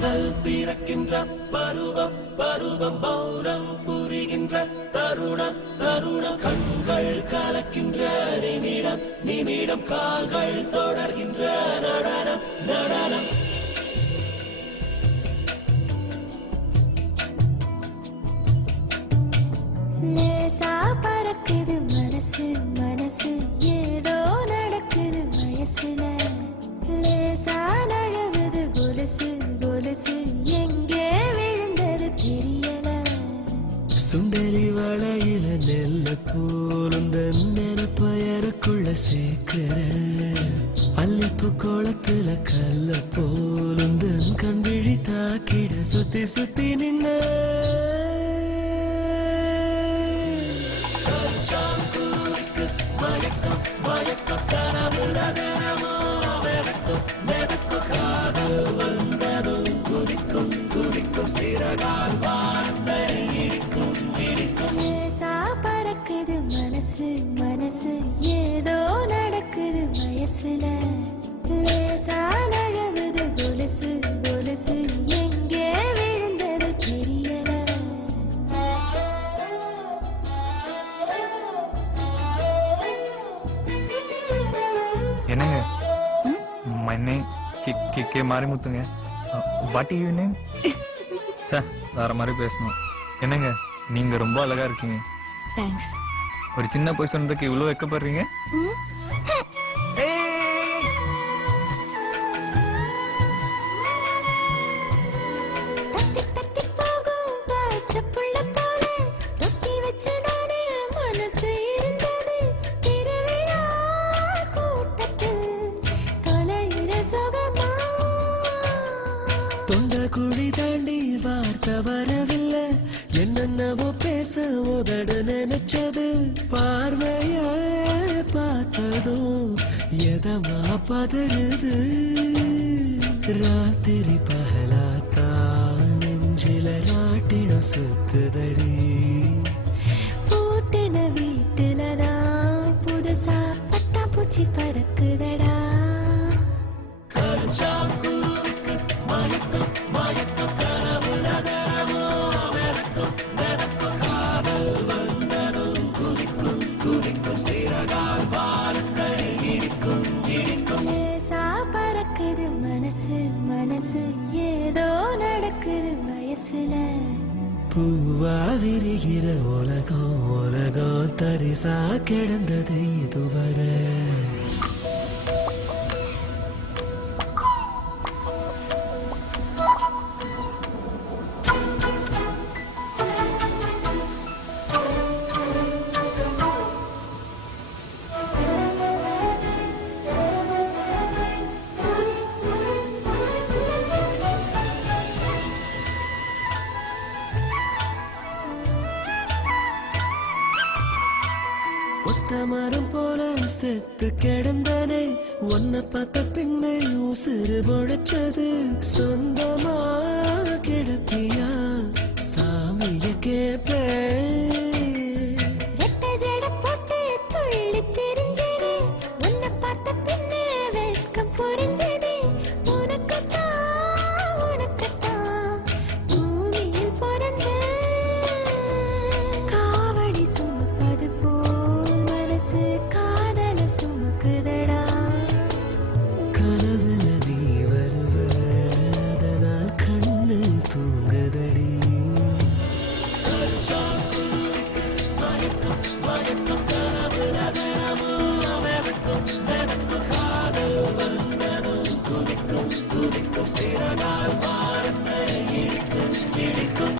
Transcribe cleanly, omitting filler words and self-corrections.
காதல் பிறக்கின்ற பருவம் பருவம் மௌனம் புரிகின்ற தருணம் தருணம் கண்கள் கலக்கின்ற நிமிடம் நிமிடம் கால்கள் தொடர்கின்ற நடனம் நடனம் லேசா பறக்குது மனசு மனசு ஏதோ நடக்குது வயசுல லேசா நழுவுது கொலுசு கொலுசு எங்கே விழுந்தது தெரியல சுண்டலி வளையில நெல்ல போலும் நெருப்பயருக்குள்ள சேர்க்கிற அல்லிப்பு கோலத்துல கல்ல போலும் கண்விழி தாக்கிட சுத்தி சுத்தி நின்ன மயக்கம் மயக்கம் கனவுல தினமோ மிதக்கும் மிதக்கும் காதல் வந்ததும் குதிக்கும் குதிக்கும் சிறகால் வானத்தை இடிக்கும் இடிக்கும் லேசா பறக்குது மனசு மனசு ஏதோ நடக்குது வயசுல லேசா நழுவுது கொலுசு கொலுசு எங்கே விழுந்தது தெரியல என்னங்க my name கே மாரிமுத்துங்க. What you name? சார் வேற மாதிரி பேசணும். என்னங்க நீங்க ரொம்ப அழகா இருக்கீங்க. தேங்க்ஸ். ஒரு சின்ன போய் சொன்னதுக்கு இவ்வளவு வெக்கப்படுறீங்க? தொண்ட குழி தாண்டி வார்த்தை வரவில்லை என்னென்னவோ பேச உதடு நினைச்சது பார்வைய பார்த்ததும் எதமா பதறுது ராத்திரி பகலாத்தா நெஞ்சில ராட்டினம் சுத்துதடி பூட்டின வீட்டுலதான் புதுசா பட்டா பூச்சி பறக்குதடா மயக்கம் மயக்கம் கனவுல தினமோ மிதக்கும் மிதக்கும் காதல் வந்ததும் குதிக்கும் குதிக்கும் சிறகால் வானத்தை இடிக்கும் இடிக்கும் லேசா பறக்குது மனசு மனசு ஏதோ நடக்குது வயசுல பூவா விரிகிற உலகம் உலகம் தரிசா கிடந்தது இதுவரை ஒத்த மரம் போல செத்து கிடந்தனே உன்னை பார்த்த பின்னே உசுறு பொழைச்சது சொந்தமா கிடப்பியா சாமிய கேப்பேன் போட்டு துள்ளி தெரிஞ்சது உன்னை பார்த்த பின்னே வெட்கம் புரிஞ்சது உனக்குத்தான் உனக்குத்தான் பூமியில் பிறந்த காவடி சுமப்பது போல் மனசு காதல சுமக்குதடா கனவுல நீ வருவ அதனால் கண்ணு தூங்குதடி மயக்கம் மயக்கம் கனவுல தினமோ மிதக்கும் மிதக்கும் காதல் வந்ததும் குதிக்கும் குதிக்கும் சிறகால்